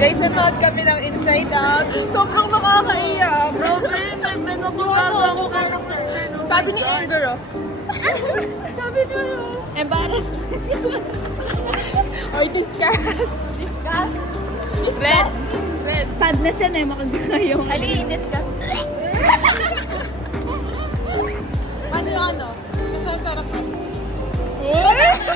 Guys, nanood kami ng Inside Out. Sobrang nakakaiyak. May napagagawa ko kasi. Sabi ni Anger, oh. Sabi niya, oh. Embarrassment. Or discuss. Discuss. Red. Red. Sadness yan eh, makagayong. Ali, discuss. Ano yung ano? Nasasarap ka.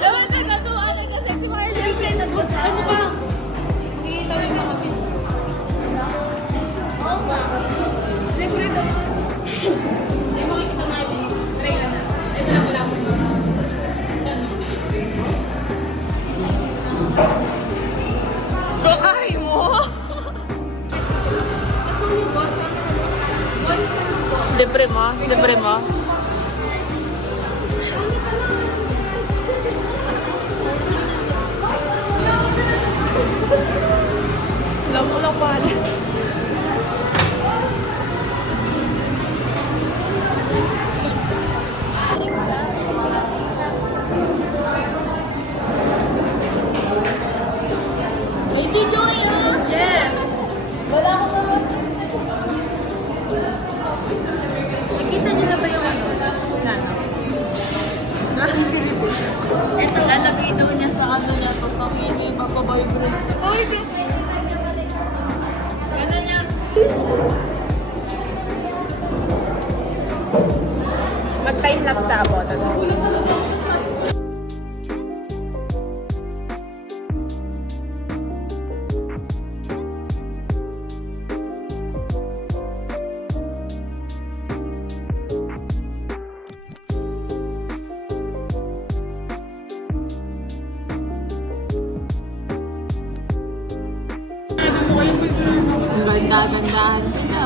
Dapat nagkatuwa na kasi si mga siyempre nagbasa. Ano ba? Makikita mo yung mga film. Oo nga. Libre ito. Hindi mo makikita nga yung try ka na. Ito lang wala mo. Kakain mo? Libre mo? Libre mo? Alam mo lang pala. May video yan! Yes! Wala ko naman. Nakita niyo na ba yung ano? Ito. Lalagay daw niya sa ano niya to, sa mini magpa-vibrate. Ay, ganun niya. Mag-time-lapse na ako. Ganda-gandahan sila.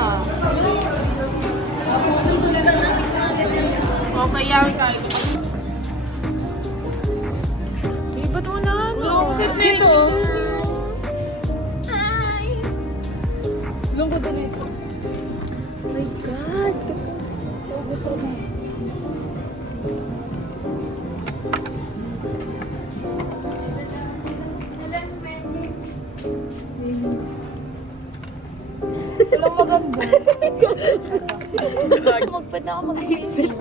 Okay, yawi ka ito. Eh, ba't mo na ano? Cute nito. Hi! Lungkot na ito. Oh my God. Gusto mo. Walang maganda. Magpad na ako mag-hipit.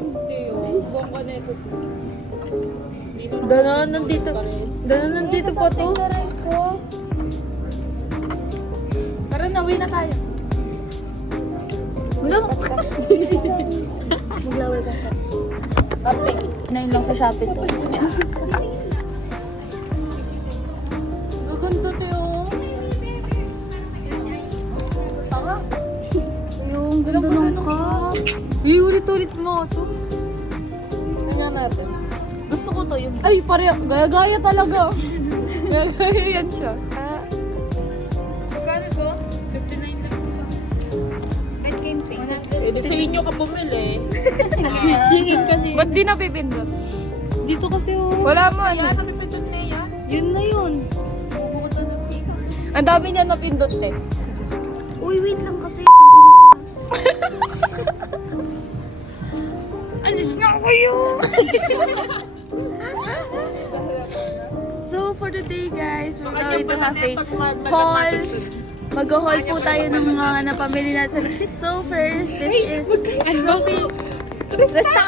Hindi yun. Buwang ka na ito. Dana, nandito pa to. Tara, nawi na tayo. Look! Maglaway ka. Kape. Nain lang sa Shopee to. Gaganda tayo. Tanga. Yung ganda ng cup. Ulit-ulit mo to. Kanya natin. Gusto ko to yung... Ay, pareho. Gaya-gaya talaga. Gaya-gaya yan siya. Magkano to? 59 lang isa. Pet camping. Eh, di sa inyo ka bumili. Singin kasi. Ba't di napipindot? Dito kasi oh. Wala mo ano. napipindot na yan. Yun na yun. Ang dami niya napindot eh. Uy, wait lang kasi. Alis na kayo! So, for the day guys, we're going to have a hauls. Mag-haul po tayo ng mga napamili natin. So, first, this is Shopee. Resta!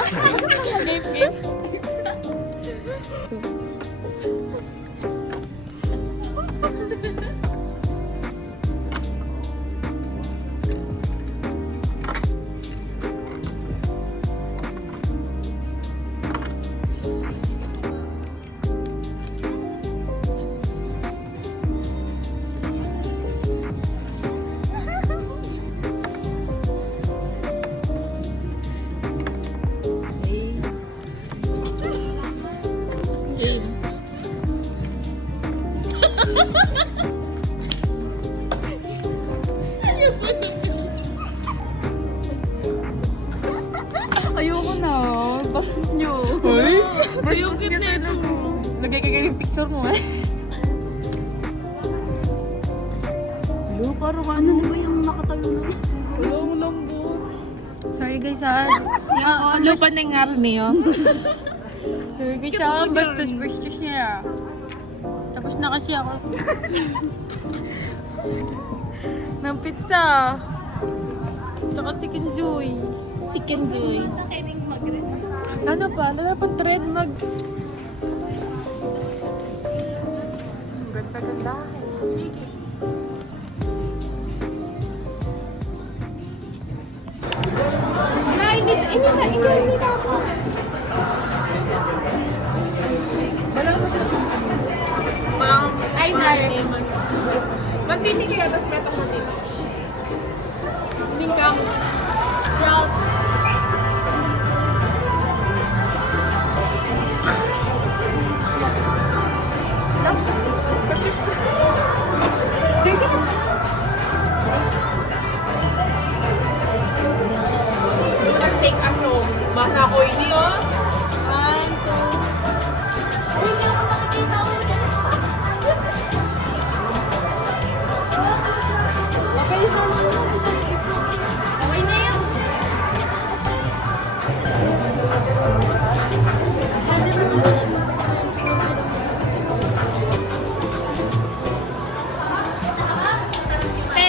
Ayoko na. Bastos nyo. Uy! Bastos nyo talaga. Lagay ka yung picture mo eh. Hello, parang ano na ba yung nakatayo na? Walang lambo. Sorry guys ha. Lupa na nga niyo. Hindi siya, bastos niya. Tapos na kasi ako. Ng pizza. Tsaka chicken joy. Chicken joy. Nakainin mag-rest. Ano pa? Lala pa thread mag... Ganda-ganda. Sige. Hindi na ako. Ay, sorry. Mandini kaya, tapos metang mandini. Hindi ka. Proud. Take a song. Basa ko ini, oh. 1, 2. Uy, hindi ako nakikita ko. Okay naman. Okay na yun.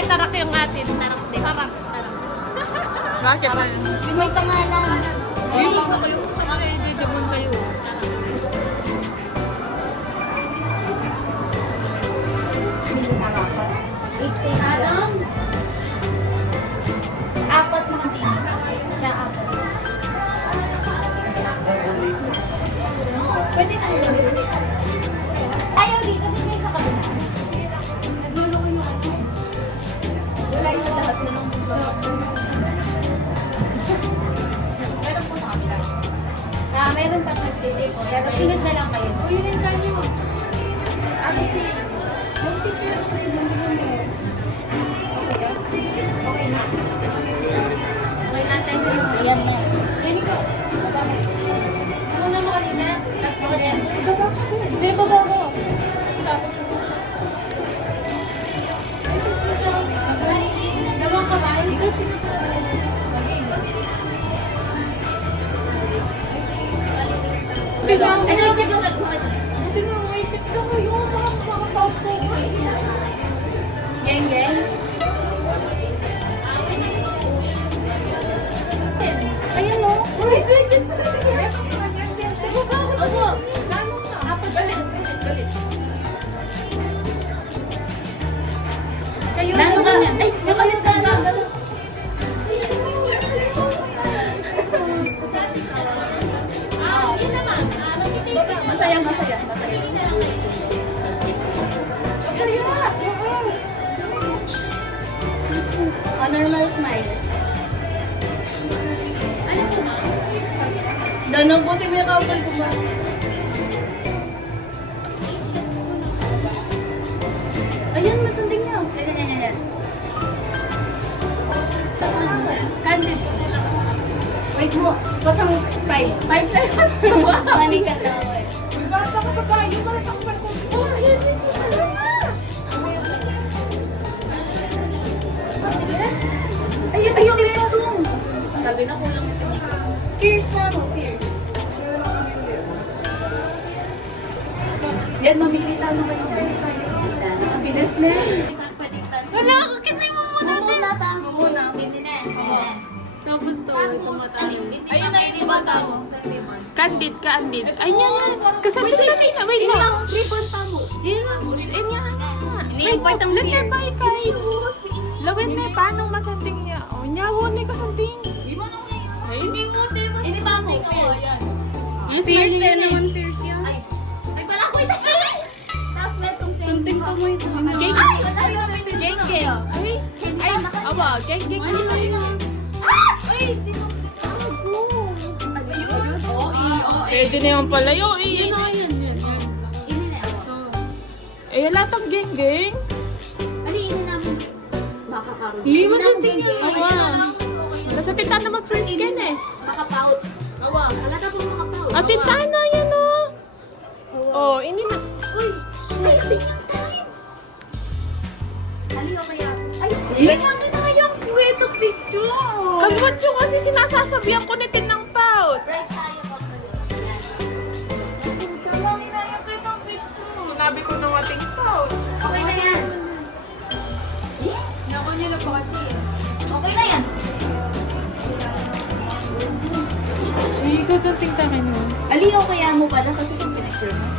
Tarak yung atin. Tarap, di. Tarap. Bakit? Yung may pangalan. Ay, nakikidamon kayo. Adam? Apat mga tingin. Siya apat. Pwede tayo. Ayaw dito. Dito kayo sa kabila. Nagluloko yung ano. Wala yung lahat na lang. Meron po sa kabila. Meron pa nagtitip. Pero sunod na lang kayo. Uy, yun yung ganyo. Ano si... Muntik na lang kayo. Okay na. Okay natin. Yan na. Yan ikaw. Muna mo kanina. Tapos mo kanina. Hindi, baba ko. Tapos mo. Dalawang kamay. Tingnan mo. Tingnan mo. Wait ka kayo. Makakapag ko. Geng, geng. Ayan o. Uy, sige. Opo. Balit. Kayo na. Ay, nakalit ka na. Masaya. A normal smile. Danong puti mo yung kapal ko ba? Ayan, masundin niyo. Yan. Candid. Wait mo. Ba't ang 5? 5 lang. Mali ka daw eh. Basta ka pa kayo. Balit ako pa kung... Oh, hindi ko alam na. Ayun, ito. Sabi na kulang ito. Fierce na mo, fierce. Yan, mamili tayo ng Mabilis na. Wala, kakitay mo muna. Muna. Hindi na. Tapos to. Ayun na, hindi ba tamo? Candid. Ayan. Kasabi ko natin na. Wait mo. Ribbon pa mo. Wait, let me buy kay. Lawin na paano masanting niya. O, nyawo ni kasanting. Hindi mo, di ba? Hindi pa mo. Yes, Fierce mali yan yun naman, fierce yan. Ay, pala ko ito. Tapos may itong sunting pa mo ito. Geng. Geng. Ay, awa. Geng. Ay, di mo. Pwede na yung palayo. Yan. Ini na ako. Eh, latang geng. Aliinin namin. Baka karoon. Hindi mo santing niya. Awa. Nasa tinta naman first skin eh. Makapout. Awa. Halata po makapout. At tinta na yan oh. Oh, ini na. Uy. Ay, tingnan tayo. Halika kaya. Ay, tingnan mo na yung kwento picture. Kalmat yung kasi sinasasabihan ko ni Tin ng pout. Break tayo pa sa Susunting sa akin mo. Aliw kaya mo pala kasi yung pinicture mo.